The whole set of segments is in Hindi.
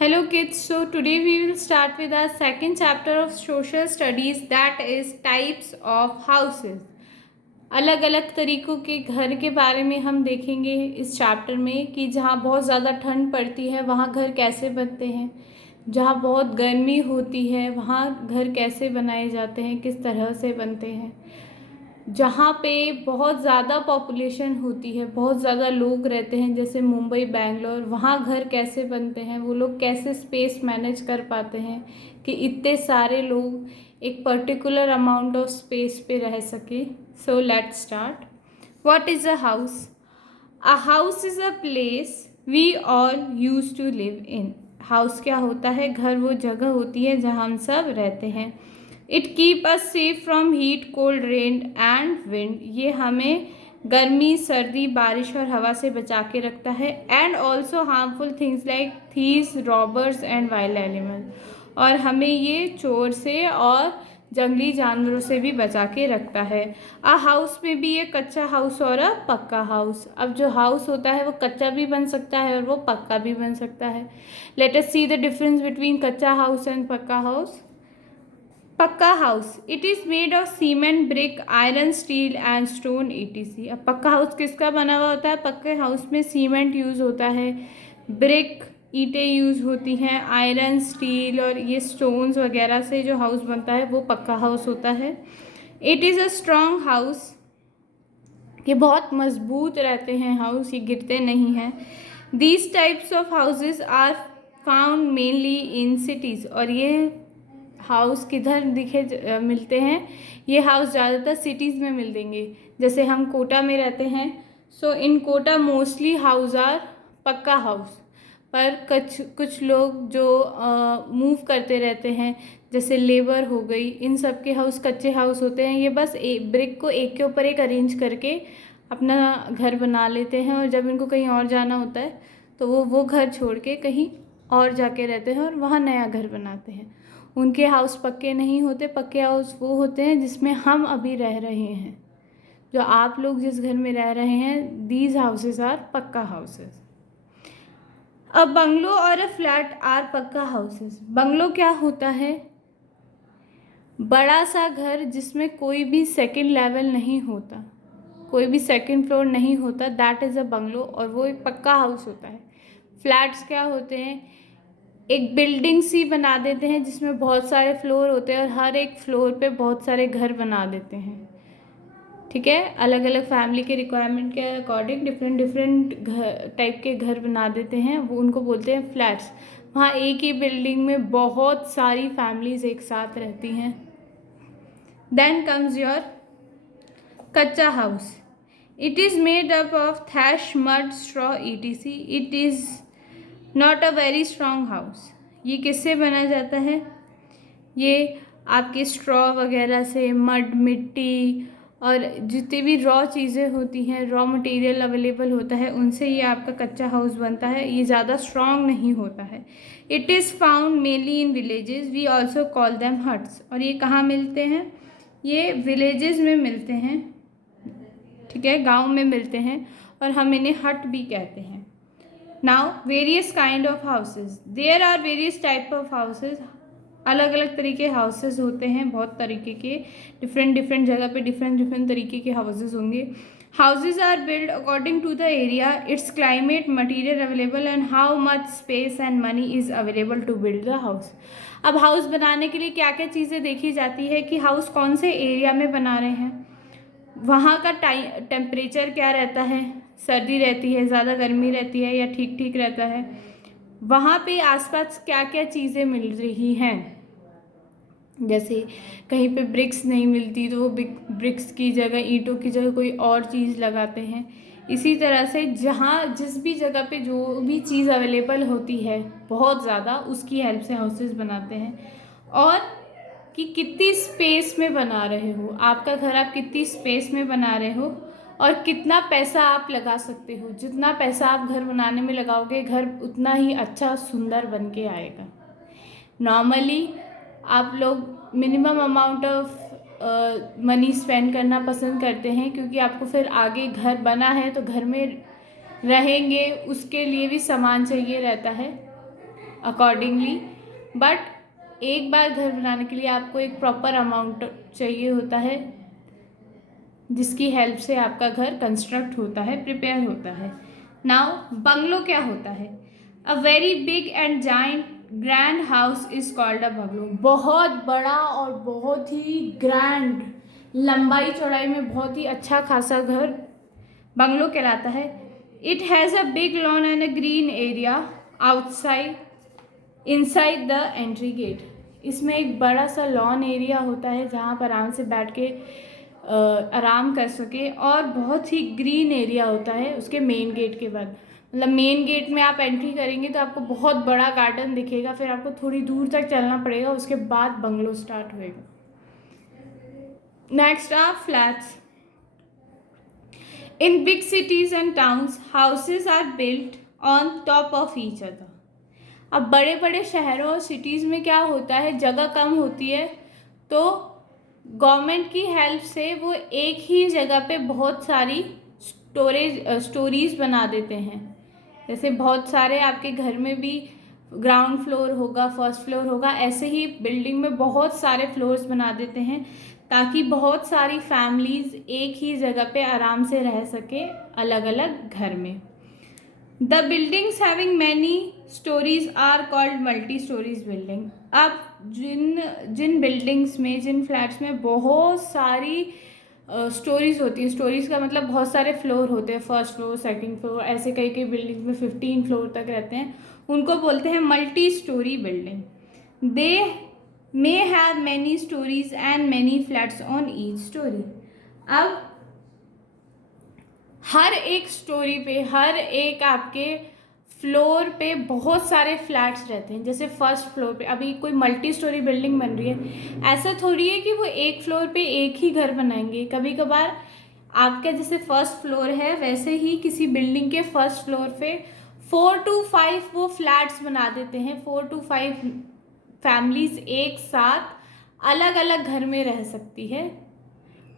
Hello kids, so today we will start with our second chapter of social studies, that is types of houses. अलग अलग तरीक़ों के घर के बारे में हम देखेंगे इस चैप्टर में कि जहाँ बहुत ज़्यादा ठंड पड़ती है वहाँ घर कैसे बनते हैं, जहाँ बहुत गर्मी होती है वहाँ घर कैसे बनाए जाते हैं, किस तरह से बनते हैं, जहाँ पे बहुत ज़्यादा पॉपुलेशन होती है, बहुत ज़्यादा लोग रहते हैं जैसे मुंबई बेंगलोर, वहाँ घर कैसे बनते हैं, वो लोग कैसे स्पेस मैनेज कर पाते हैं कि इतने सारे लोग एक पर्टिकुलर अमाउंट ऑफ स्पेस पे रह सके. So let's start. What is a house? A house is a place we all use to live in. House क्या होता है? घर वो जगह होती है जहाँ हम सब रहते हैं. It keep us safe from heat, cold, rain and wind. ये हमें गर्मी, सर्दी, बारिश और हवा से बचा के रखता है. And also harmful things like thieves, robbers and wild animal. और हमें ये चोर से और जंगली जानवरों से भी बचा के रखता है. आ हाउस में भी एक कच्चा हाउस और अ पक्का हाउस. अब जो हाउस होता है वो कच्चा भी बन सकता है और वो पक्का भी बन सकता है. Let us see the difference between कच्चा हाउस एंड पक्का हाउस. पक्का house, it is made of cement, brick, iron, steel and stone etc. अब पक्का हाउस किसका बना हुआ होता है? पक्के हाउस में सीमेंट यूज़ होता है, ब्रिक ईंटें यूज़ होती हैं, आयरन, स्टील और ये स्टोन्स वगैरह से जो हाउस बनता है वो पक्का हाउस होता है. It is a strong house, ये बहुत मजबूत रहते हैं हाउस, ये गिरते नहीं हैं. These types of houses are found mainly in cities. और ये हाउस किधर मिलते हैं? ये हाउस ज़्यादातर सिटीज़ में मिल देंगे. जैसे हम कोटा में रहते हैं, सो इन कोटा मोस्टली हाउस आर पक्का हाउस. पर कुछ लोग जो मूव करते रहते हैं जैसे लेबर हो गई, इन सब के हाउस कच्चे हाउस होते हैं. ये बस ब्रिक को एक के ऊपर एक अरेंज करके अपना घर बना लेते हैं और जब इनको कहीं और जाना होता है तो वो घर छोड़ के कहीं और जाके रहते हैं और वहाँ नया घर बनाते हैं. उनके हाउस पक्के नहीं होते. पक्के हाउस वो होते हैं जिसमें हम अभी रह रहे हैं. जो आप लोग जिस घर में रह रहे हैं, दीज हाउसेज आर पक्का हाउसेज. अ बंगलो और अ फ्लैट आर पक्का हाउसेज. बंगलो क्या होता है? बड़ा सा घर जिसमें कोई भी सेकंड लेवल नहीं होता, कोई भी सेकंड फ्लोर नहीं होता, दैट इज़ अ बंगलो, और वो एक पक्का हाउस होता है. फ्लैट्स क्या होते हैं? एक बिल्डिंग सी बना देते हैं जिसमें बहुत सारे फ्लोर होते हैं और हर एक फ्लोर पे बहुत सारे घर बना देते हैं. ठीक है, अलग अलग फैमिली के रिक्वायरमेंट के अकॉर्डिंग डिफरेंट घर टाइप के घर बना देते हैं, वो उनको बोलते हैं फ्लैट्स. वहाँ एक ही बिल्डिंग में बहुत सारी फैमिलीज एक साथ रहती हैं. Then comes your kutcha house. It is made up of thatch, mud, straw etc. It is not a very strong house. ये किससे बना जाता है? ये आपके स्ट्रॉ वगैरह से, मड, मिट्टी और जितनी भी रॉ चीज़ें होती हैं, रॉ मटेरियल अवेलेबल होता है, उनसे ये आपका कच्चा हाउस बनता है. ये ज़्यादा स्ट्रॉन्ग नहीं होता है. It is found mainly in villages, we also call them huts. और ये कहाँ मिलते हैं? ये विलेजेस में मिलते हैं. ठीक है, गाँव में मिलते हैं और हम इन्हें हट भी कहते हैं. Now various kind of houses. There are various type of houses. अलग अलग तरीके हाउसेज होते हैं, बहुत तरीके के, डिफरेंट जगह पे डिफरेंट तरीके के हाउसेज होंगे. Houses are build according to the area, its climate, material available and how much space and money is available to build the house. अब हाउस बनाने के लिए क्या क्या चीज़ें देखी जाती है कि हाउस कौन से एरिया में बना रहे हैं, वहाँ का टेम्परेचर क्या रहता है, सर्दी रहती है, ज़्यादा गर्मी रहती है या ठीक ठीक रहता है, वहाँ पे आसपास क्या क्या चीज़ें मिल रही हैं. जैसे कहीं पे ब्रिक्स नहीं मिलती तो वो ब्रिक्स की जगह, ईंटों की जगह कोई और चीज़ लगाते हैं. इसी तरह से जहाँ जिस भी जगह पे जो भी चीज़ अवेलेबल होती है बहुत ज़्यादा, उसकी हेल्प से हाउसेस बनाते हैं. और कि कितनी स्पेस में बना रहे हो, आपका घर आप कितनी स्पेस में बना रहे हो और कितना पैसा आप लगा सकते हो. जितना पैसा आप घर बनाने में लगाओगे, घर उतना ही अच्छा सुंदर बन के आएगा. नॉर्मली आप लोग minimum amount of money spend करना पसंद करते हैं क्योंकि आपको फिर आगे घर बना है तो घर में रहेंगे, उसके लिए भी सामान चाहिए रहता है. अकॉर्डिंगली। बट एक बार घर बनाने के लिए आपको एक प्रॉपर अमाउंट चाहिए होता है, जिसकी हेल्प से आपका घर कंस्ट्रक्ट होता है, प्रिपेयर होता है। नाउ बंगलो क्या होता है? A very big and giant grand house is called a bungalow. बहुत बड़ा और बहुत ही ग्रैंड, लंबाई चौड़ाई में बहुत ही अच्छा खासा घर बंगलो कहलाता है। It has a big lawn and a green area outside inside the entry gate. इसमें एक बड़ा सा लॉन एरिया होता है जहाँ पर आराम से बैठ के आराम कर सके, और बहुत ही ग्रीन एरिया होता है उसके मेन गेट के बाद। मतलब मेन गेट में आप एंट्री करेंगे तो आपको बहुत बड़ा गार्डन दिखेगा, फिर आपको थोड़ी दूर तक चलना पड़ेगा, उसके बाद बंगलो स्टार्ट होएगा। Next are flats. In big cities and towns houses are built on top of each other. अब बड़े बड़े शहरों और सिटीज़ में क्या होता है, जगह कम होती है, तो गवर्नमेंट की हेल्प से वो एक ही जगह पे बहुत सारी स्टोरीज बना देते हैं। जैसे बहुत सारे आपके घर में भी ग्राउंड फ्लोर होगा, फर्स्ट फ्लोर होगा, ऐसे ही बिल्डिंग में बहुत सारे फ्लोर्स बना देते हैं ताकि बहुत सारी फैमिलीज एक ही जगह पे आराम से रह सके अलग अलग घर में। The buildings having many storeys are called multi storeys building. अब जिन बिल्डिंग्स में, जिन फ्लैट्स में बहुत सारी स्टोरीज होती हैं, स्टोरीज का मतलब बहुत सारे फ्लोर होते हैं, फर्स्ट फ्लोर, सेकंड फ्लोर, ऐसे कई कई बिल्डिंग में 15 फ्लोर तक रहते हैं, उनको बोलते हैं multi storey building. They may have many stories and many flats on each story. अब हर एक स्टोरी पे, हर एक आपके फ्लोर पे बहुत सारे फ्लैट्स रहते हैं। जैसे फर्स्ट फ्लोर पे अभी कोई मल्टी स्टोरी बिल्डिंग बन रही है, ऐसा थोड़ी है कि वो एक फ्लोर पे एक ही घर बनाएंगे। कभी कभार आपका जैसे फर्स्ट फ्लोर है, वैसे ही किसी बिल्डिंग के फर्स्ट फ्लोर पे 4 to 5 वो फ्लैट्स बना देते हैं। 4 to 5 फैमिलीज एक साथ अलग अलग घर में रह सकती है,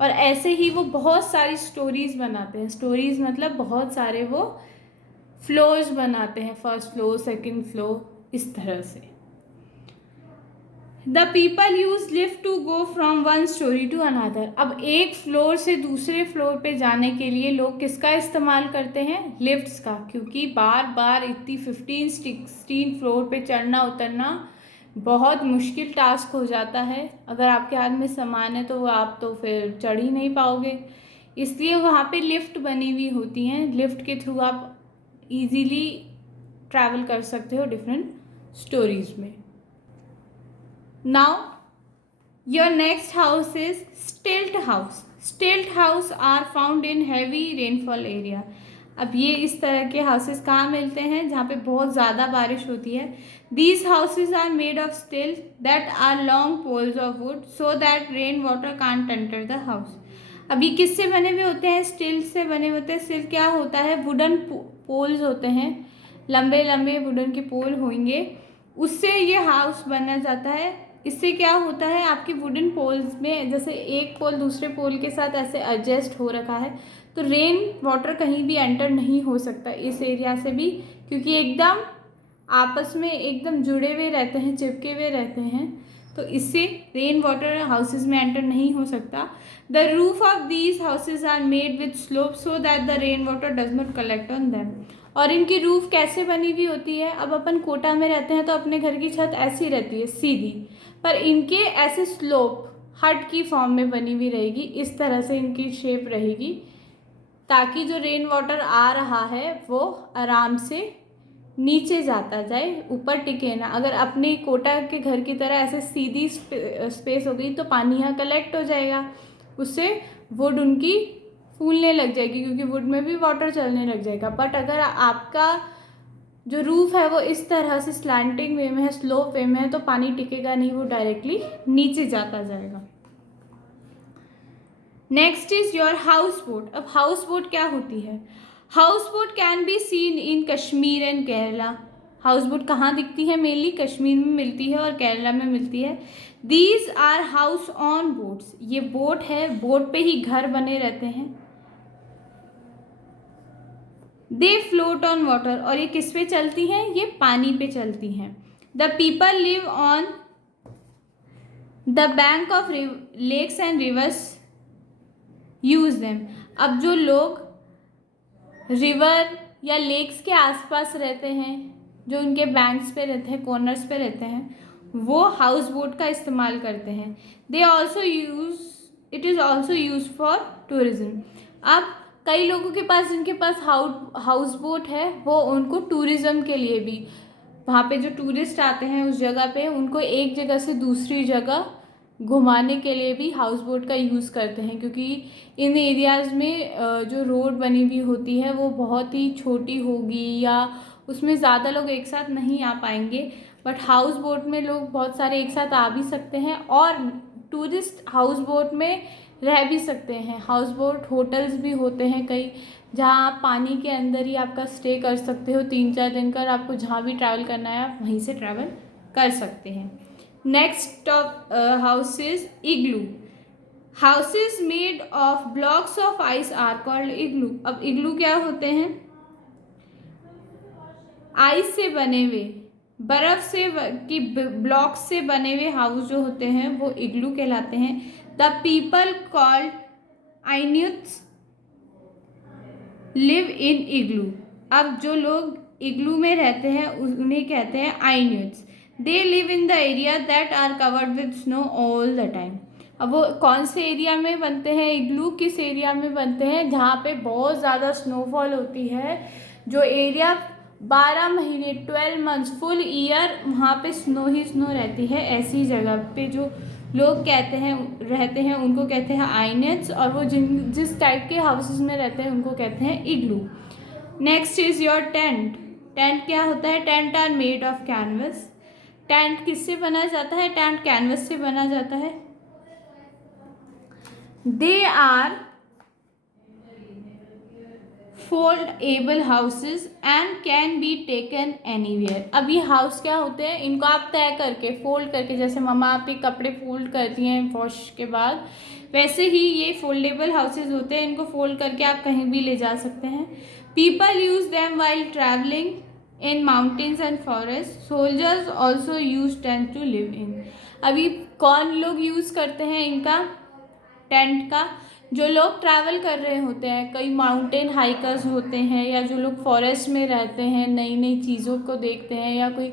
और ऐसे ही वो बहुत सारी स्टोरीज बनाते हैं। स्टोरीज मतलब बहुत सारे वो फ्लोर्स बनाते हैं, फर्स्ट फ्लोर, सेकंड फ्लोर, इस तरह से। The people use lift to go from one storey to another. अब एक फ्लोर से दूसरे फ्लोर पे जाने के लिए लोग किसका इस्तेमाल करते हैं? लिफ्ट्स का, क्योंकि बार बार इतनी 15-16 फ्लोर पे चढ़ना उतरना बहुत मुश्किल टास्क हो जाता है। अगर आपके हाथ में सामान है तो आप तो फिर चढ़ ही नहीं पाओगे, इसलिए वहाँ पे लिफ्ट बनी हुई होती हैं। लिफ्ट के थ्रू आप इजीली ट्रैवल कर सकते हो डिफरेंट स्टोरीज में। Now your next house is stilt house. Stilt house are found in heavy rainfall area. अब ये इस तरह के हाउसेस कहाँ मिलते हैं? जहाँ पे बहुत ज़्यादा बारिश होती है। These houses are made of still that are long poles of wood so that rain water can't enter the house. अब ये किससे बने हुए होते हैं? स्टिल से बने होते हैं। स्टिल क्या होता है? वुडन पोल्स होते हैं, लंबे लंबे वुडन के पोल होंगे, उससे ये हाउस बना जाता है। इससे क्या होता है, आपके वुडन पोल्स में जैसे एक पोल दूसरे पोल के साथ ऐसे एडजस्ट हो रखा है, तो रेन वाटर कहीं भी एंटर नहीं हो सकता इस एरिया से भी, क्योंकि एकदम आपस में एकदम जुड़े हुए रहते हैं, चिपके हुए रहते हैं, तो इससे रेन वाटर हाउसेज में एंटर नहीं हो सकता। The roof of these houses are made with slope so that the rain water does not collect on them. और इनकी रूफ कैसे बनी हुई होती है? अब अपन कोटा में रहते हैं तो अपने घर की छत ऐसी रहती है सीधी, पर इनके ऐसे स्लोप हट की फॉर्म में बनी हुई रहेगी, इस तरह से इनकी शेप रहेगी ताकि जो रेन वाटर आ रहा है वो आराम से नीचे जाता जाए, ऊपर टिके ना। अगर अपने कोटा के घर की तरह ऐसे सीधी स्पेस हो गई तो पानी यहाँ कलेक्ट हो जाएगा, उससे वुड उनकी फूलने लग जाएगी, क्योंकि वुड में भी वाटर चलने लग जाएगा। बट अगर आपका जो रूफ है वो इस तरह से स्लैंटिंग वे में है, स्लोप वे में है, तो पानी टिकेगा नहीं, वो डायरेक्टली नीचे जाता जाएगा। Next is your house boat. अब हाउस बोट क्या होती है? House boat can be seen in Kashmir and Kerala. House boat कहाँ दिखती है? मेनली कश्मीर में मिलती है और केरला में मिलती है। These are house on boats. ये बोट है, बोट पे ही घर बने रहते हैं। दे फ्लोट ऑन वाटर, और ये किस पे चलती हैं? ये पानी पे चलती हैं। The people live on the bank of lakes and rivers use them. अब जो लोग रिवर या लेक्स के आसपास रहते हैं, जो उनके बैंक्स पे रहते हैं, कॉर्नर्स पे रहते हैं, वो हाउस बोट का इस्तेमाल करते हैं। They also use it is also use for tourism. अब कई लोगों के पास जिनके पास हाउस बोट है, वो उनको टूरिज्म के लिए भी, वहाँ पे जो टूरिस्ट आते हैं उस जगह पे, उनको एक जगह से दूसरी जगह घुमाने के लिए भी हाउस बोट का यूज़ करते हैं, क्योंकि इन एरियाज़ में जो रोड बनी हुई होती है वो बहुत ही छोटी होगी या उसमें ज़्यादा लोग एक साथ नहीं आ पाएंगे। बट हाउस बोट में लोग बहुत सारे एक साथ आ भी सकते हैं और टूरिस्ट हाउस बोट में रह भी सकते हैं। हाउस बोट होटल्स भी होते हैं कई, जहाँ आप पानी के अंदर ही आपका स्टे कर सकते हो 3-4 दिन का, और आपको जहाँ भी ट्रैवल करना है आप वहीं से ट्रैवल कर सकते हैं। Next house is igloo. Houses made of blocks of ice are called igloo. अब इग्लू क्या होते हैं? आइस से बने हुए, बर्फ से की ब्लॉक से बने हुए हाउस जो होते हैं वो इग्लू कहलाते हैं। The people called Inuits live in igloo. अब जो लोग इग्लू में रहते हैं उन्हें कहते हैं Inuits. They live in the area that are covered with snow all the time. अब वो कौन से एरिया में बनते हैं इग्लू? किस एरिया में बनते हैं? जहाँ पे बहुत ज़्यादा स्नोफॉल होती है, जो एरिया 12 महीने 12 मंथ्स फुल ईयर वहाँ पे स्नो ही स्नो रहती है, ऐसी जगह पे जो लोग कहते हैं रहते हैं उनको कहते हैं आइनेट्स, और वो जिस टाइप के हाउसेस में रहते हैं उनको कहते हैं igloo. Next is your tent. Tent क्या होता है? Tent are made of canvas. Tent किससे बना जाता है? टेंट कैनवस से बना जाता है। They are foldable houses and can be taken anywhere. अब ये हाउस क्या होते हैं? इनको आप तय करके फोल्ड करके, जैसे मम्मा आपके कपड़े फोल्ड करती हैं वॉश के बाद, वैसे ही ये फोल्डेबल हाउसेज होते हैं। इनको फोल्ड करके आप कहीं भी ले जा सकते हैं। People use them while travelling in mountains and forest. Soldiers also use tent to live in. अभी कौन लोग यूज़ करते हैं इनका, टेंट का? जो लोग ट्रैवल कर रहे होते हैं, कई माउंटेन हाइकर्स होते हैं, या जो लोग फॉरेस्ट में रहते हैं, नई नई चीज़ों को देखते हैं, या कोई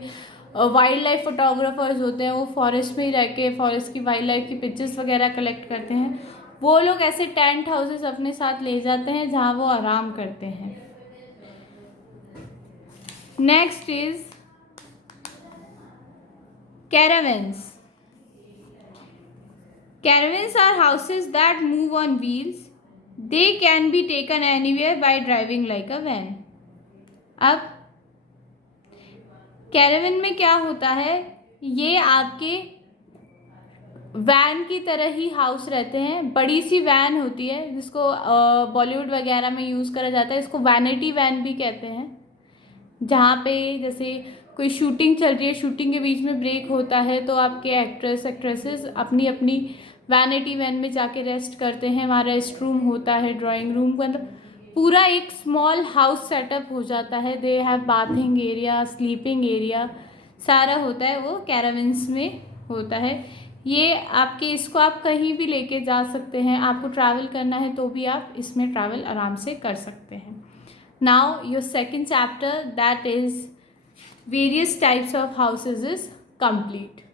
वाइल्ड लाइफ फोटोग्राफर्स होते हैं, वो फॉरेस्ट में ही रह के फॉरेस्ट की वाइल्ड लाइफ की पिक्चर्स वगैरह कलेक्ट करते हैं। वो लोग ऐसे टेंट हाउसेस अपने साथ ले जाते हैं जहाँ वो आराम करते हैं। Next is caravans. Caravans are houses that move on wheels. They can be taken anywhere by driving like a van. अब कैरावन में क्या होता है? ये आपके वैन की तरह ही हाउस रहते हैं। बड़ी सी वैन होती है जिसको बॉलीवुड वगैरह में यूज़ करा जाता है। इसको वैनिटी वैन भी कहते हैं, जहाँ पे जैसे कोई शूटिंग चल रही है, शूटिंग के बीच में ब्रेक होता है, तो आपके एक्ट्रेस एक्ट्रेसेस अपनी अपनी वैनिटी वैन में जाके रेस्ट करते हैं। वहाँ रेस्ट रूम होता है, ड्राइंग रूम, मतलब पूरा एक स्मॉल हाउस सेटअप हो जाता है। They have bathing area, sleeping area, सारा होता है, वो कैरावन्स में होता है। ये आपके, इसको आप कहीं भी लेके जा सकते हैं। आपको ट्रैवल करना है तो भी आप इसमें ट्रैवल आराम से कर सकते हैं। Now your second chapter, that is various types of houses, is complete.